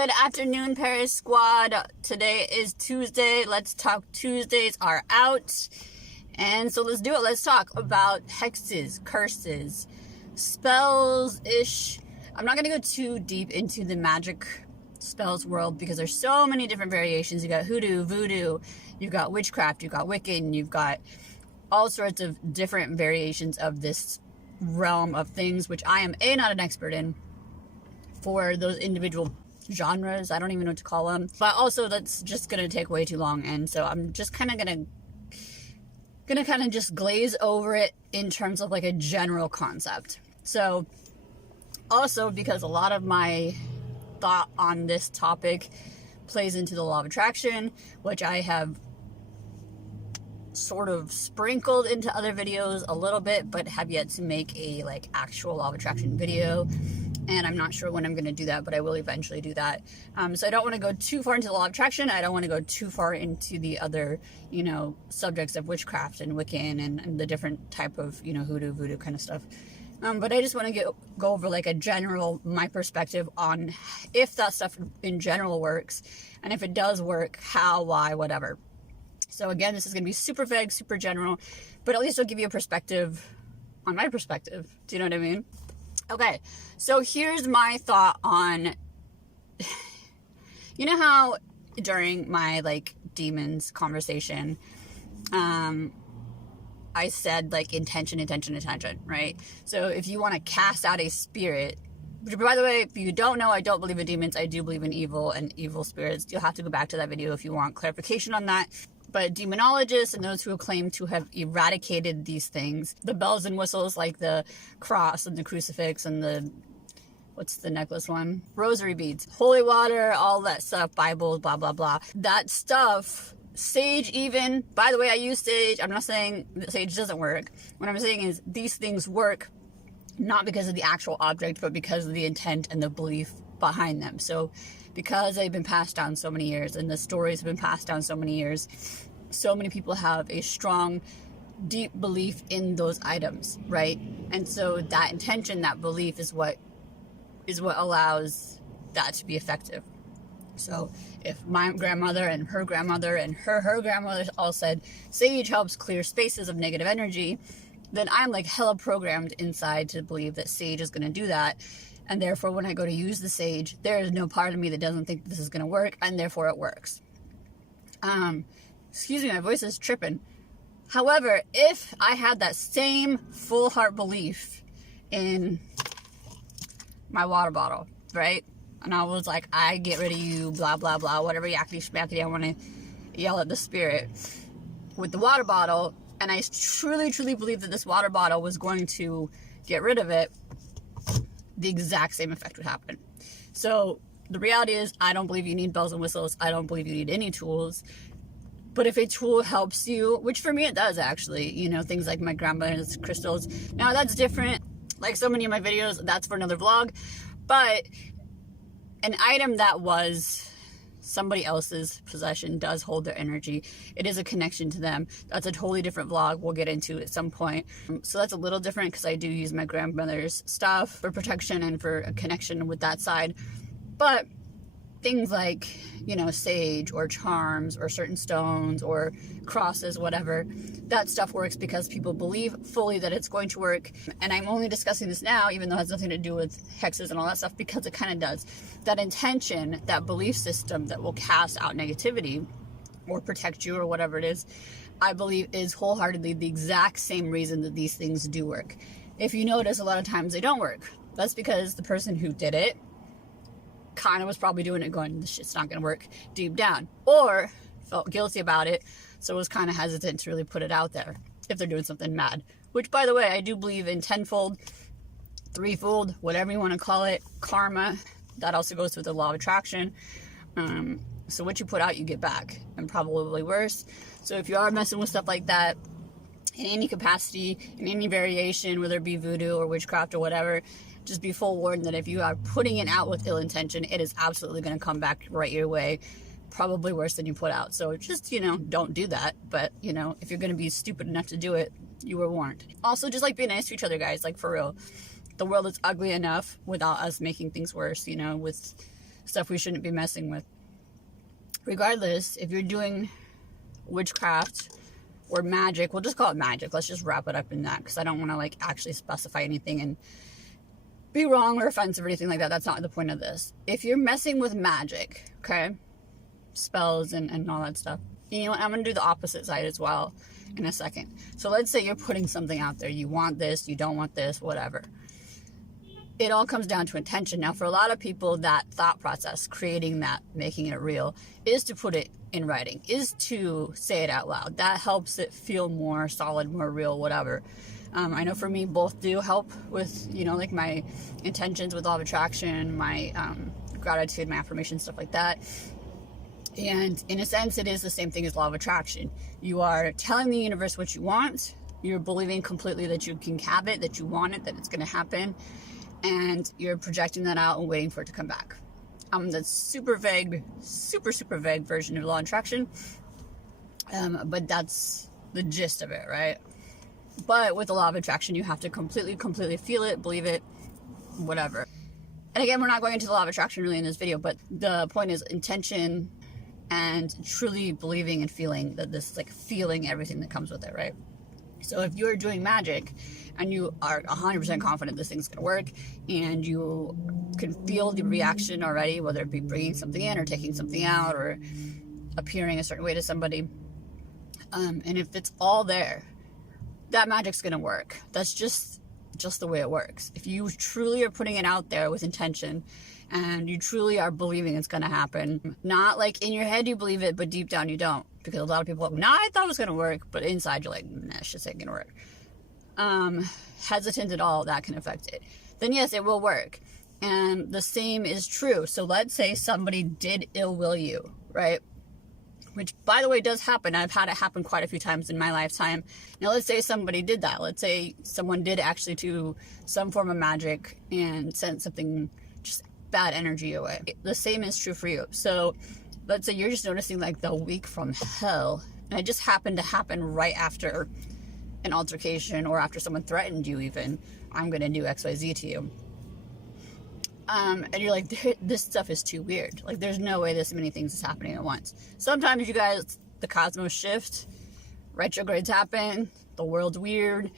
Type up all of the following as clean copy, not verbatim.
Good afternoon, Paris Squad. Today is Tuesday. Let's Talk Tuesdays are out. And so let's do it. Let's talk about hexes, curses, spells-ish. I'm not going to go too deep into the magic spells world because there's so many different variations. You got hoodoo, voodoo, you've got witchcraft, you've got Wiccan, you've got all sorts of different variations of this realm of things, which I am not an expert in for those individual genres. I don't even know what to call them, but also that's just gonna take way too long, and so I'm just kind of gonna just glaze over it in terms of like a general concept. So also because a lot of my thought on this topic plays into the law of attraction, which I have sort of sprinkled into other videos a little bit, but have yet to make a like actual law of attraction video. And I'm not sure when I'm going to do that, but I will eventually do that. So I don't want to go too far into the law of attraction. I don't want to go too far into the other, subjects of witchcraft and Wiccan and the different type of, hoodoo, voodoo kind of stuff. But I just want to go over like a general, my perspective on if that stuff in general works. And if it does work, how, why, whatever. So again, this is going to be super vague, super general, but at least it'll give you a perspective on my perspective. Do you know what I mean? Okay, so here's my thought on, you know how during my like demons conversation, I said like intention, right? So if you want to cast out a spirit, which by the way, if you don't know, I don't believe in demons. I do believe in evil and evil spirits. You'll have to go back to that video if you want clarification on that. But demonologists and those who claim to have eradicated these things, the bells and whistles like the cross and the crucifix and the, what's the necklace one? Rosary beads, holy water, all that stuff, Bibles, blah, blah, blah. That stuff, sage even, by the way, I use sage. I'm not saying that sage doesn't work. What I'm saying is these things work not because of the actual object, but because of the intent and the belief behind them. So because they've been passed down so many years and the stories have been passed down so many years, so many people have a strong, deep belief in those items, right? And so that intention, that belief is what allows that to be effective. So if my grandmother and her grandmother and her grandmother all said sage helps clear spaces of negative energy, then I'm like hella programmed inside to believe that sage is going to do that. And therefore, when I go to use the sage, there is no part of me that doesn't think this is going to work, and therefore it works. Excuse me, my voice is tripping. However, if I had that same full heart belief in my water bottle, right? And I was like, I get rid of you, blah, blah, blah, whatever yakety schmackety I want to yell at the spirit with the water bottle, and I truly, truly believe that this water bottle was going to get rid of it, the exact same effect would happen. So the reality is, I don't believe you need bells and whistles. I don't believe you need any tools. But if a tool helps you, which for me it does actually, things like my grandmother's crystals. Now that's different. Like so many of my videos, that's for another vlog. But an item that was somebody else's possession does hold their energy. It is a connection to them. That's a totally different vlog we'll get into at some point. So that's a little different because I do use my grandmother's stuff for protection and for a connection with that side. But things like, sage or charms or certain stones or crosses, whatever, that stuff works because people believe fully that it's going to work. And I'm only discussing this now, even though it has nothing to do with hexes and all that stuff, because it kind of does. That intention, that belief system that will cast out negativity or protect you or whatever it is, I believe is wholeheartedly the exact same reason that these things do work. If you notice, a lot of times they don't work. That's because the person who did it kind of was probably doing it going, this shit's not going to work deep down, or felt guilty about it, so was kind of hesitant to really put it out there if they're doing something mad, which by the way, I do believe in tenfold, threefold, whatever you want to call it, karma. That also goes with the law of attraction. So what you put out, you get back, and probably worse. So if you are messing with stuff like that in any capacity, in any variation, whether it be voodoo or witchcraft or whatever, just be full warned that if you are putting it out with ill intention, it is absolutely going to come back right your way, probably worse than you put out. So just, don't do that. But, if you're going to be stupid enough to do it, you were warned. Also, just like be nice to each other, guys, like for real. The world is ugly enough without us making things worse, with stuff we shouldn't be messing with. Regardless, if you're doing witchcraft or magic, we'll just call it magic. Let's just wrap it up in that, because I don't want to like actually specify anything and be wrong or offensive or anything like that. That's not the point of this. If you're messing with magic, okay, spells and all that stuff, you know what, I'm going to do the opposite side as well in a second. So let's say you're putting something out there. You want this, you don't want this, whatever. It all comes down to intention. Now, for a lot of people, that thought process, creating that, making it real, is to put it in writing, is to say it out loud. That helps it feel more solid, more real, whatever. I know for me, both do help with, you know, like my intentions with law of attraction, my gratitude, my affirmation, stuff like that. And in a sense, it is the same thing as law of attraction. You are telling the universe what you want. You're believing completely that you can have it, that you want it, that it's going to happen. And you're projecting that out and waiting for it to come back. That's super vague, super vague version of law of attraction. But that's the gist of it, right? But with the law of attraction, you have to completely feel it, believe it, whatever. And again, we're not going into the law of attraction really in this video, but the point is intention and truly believing and feeling that this is like feeling everything that comes with it, right? So if you're doing magic and you are 100% confident this thing's gonna work, and you can feel the reaction already, whether it be bringing something in or taking something out or appearing a certain way to somebody, and if it's all there, that magic's gonna work. That's just the way it works. If you truly are putting it out there with intention and you truly are believing it's gonna happen, not like in your head you believe it, but deep down you don't, because a lot of people are like, nah, I thought it was gonna work, but inside you're like, nah, it's just ain't gonna work. Hesitant at all, that can affect it. Then yes, it will work. And the same is true. So let's say somebody did ill will you, right? Which, by the way, does happen. I've had it happen quite a few times in my lifetime. Now, let's say somebody did that. Let's say someone did actually do some form of magic and sent something, just bad energy away. The same is true for you. So let's say you're just noticing like the week from hell, and it just happened to happen right after an altercation or after someone threatened you even, I'm going to do XYZ to you. And you're like, this stuff is too weird. Like, there's no way this many things is happening at once. Sometimes you guys, the cosmos shift, retrogrades happen, the world's weird.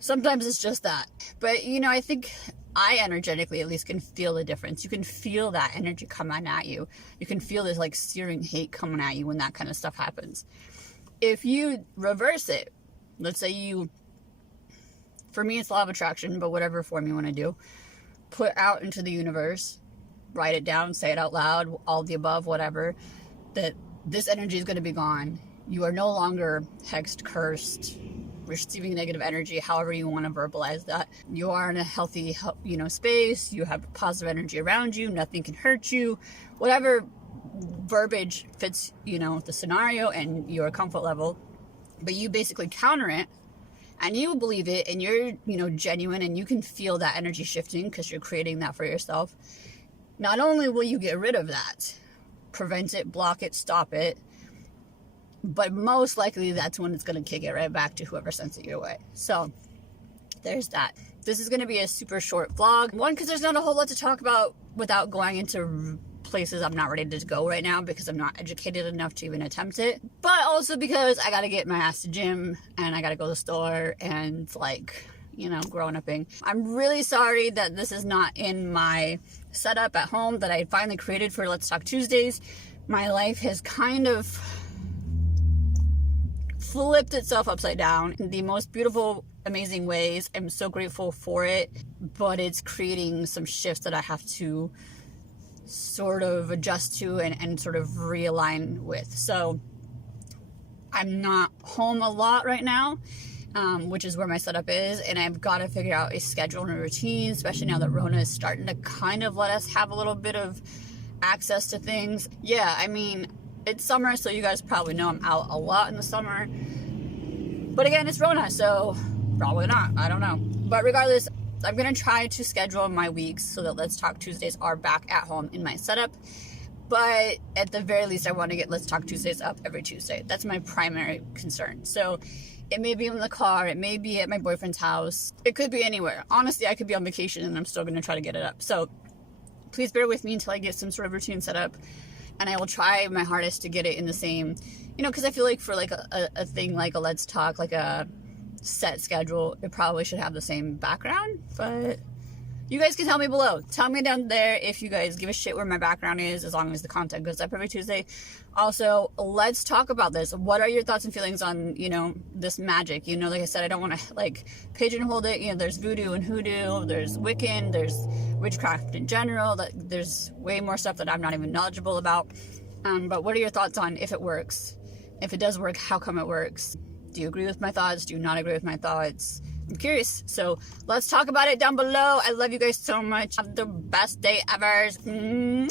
Sometimes it's just that. But, you know, I think I energetically at least can feel the difference. You can feel that energy coming at you. You can feel this like searing hate coming at you when that kind of stuff happens. If you reverse it, let's say you, for me it's law of attraction, but whatever form you want to do, put out into the universe, write it down, say it out loud, all the above, whatever, that this energy is going to be gone. You are no longer hexed, cursed, receiving negative energy, however you want to verbalize that. You are in a healthy, you know, space. You have positive energy around you. Nothing can hurt you. Whatever verbiage fits, you know, the scenario and your comfort level. But you basically counter it, and you believe it, and you're, you know, genuine, and you can feel that energy shifting because you're creating that for yourself. Not only will you get rid of that, prevent it, block it, stop it, but most likely that's when it's going to kick it right back to whoever sent it your way. So there's that. This is going to be a super short vlog. One, because there's not a whole lot to talk about without going into places I'm not ready to go right now because I'm not educated enough to even attempt it. But also because I got to get my ass to gym, and I got to go to the store, and like, you know, growing upping. I'm really sorry that this is not in my setup at home that I finally created for Let's Talk Tuesdays. My life has kind of flipped itself upside down in the most beautiful, amazing ways. I'm so grateful for it, but it's creating some shifts that I have to sort of adjust to and sort of realign with. So I'm not home a lot right now, which is where my setup is, and I've got to figure out a schedule and a routine, especially now that Rona is starting to kind of let us have a little bit of access to things. Yeah, I mean, it's summer, so you guys probably know I'm out a lot in the summer, but again, it's Rona, so probably not, I don't know. But regardless, I'm going to try to schedule my weeks so that Let's Talk Tuesdays are back at home in my setup. But at the very least, I want to get Let's Talk Tuesdays up every Tuesday. That's my primary concern. So it may be in the car. It may be at my boyfriend's house. It could be anywhere. Honestly, I could be on vacation and I'm still going to try to get it up. So please bear with me until I get some sort of routine set up, and I will try my hardest to get it in the same, you know, because I feel like for like a thing like a Let's Talk, like a set schedule, it probably should have the same background. But you guys can tell me below. Tell me down there if you guys give a shit where my background is, as long as the content goes up every Tuesday. Also, let's talk about this. What are your thoughts and feelings on, you know, this magic? You know, like I said, I don't want to like pigeonhole it. You know, there's voodoo and hoodoo, there's Wiccan, there's witchcraft in general. There's way more stuff that I'm not even knowledgeable about. But what are your thoughts on if it works? If it does work, how come it works? Do you agree with my thoughts? Do you not agree with my thoughts? I'm curious. So let's talk about it down below. I love you guys so much. Have the best day ever. Mwah!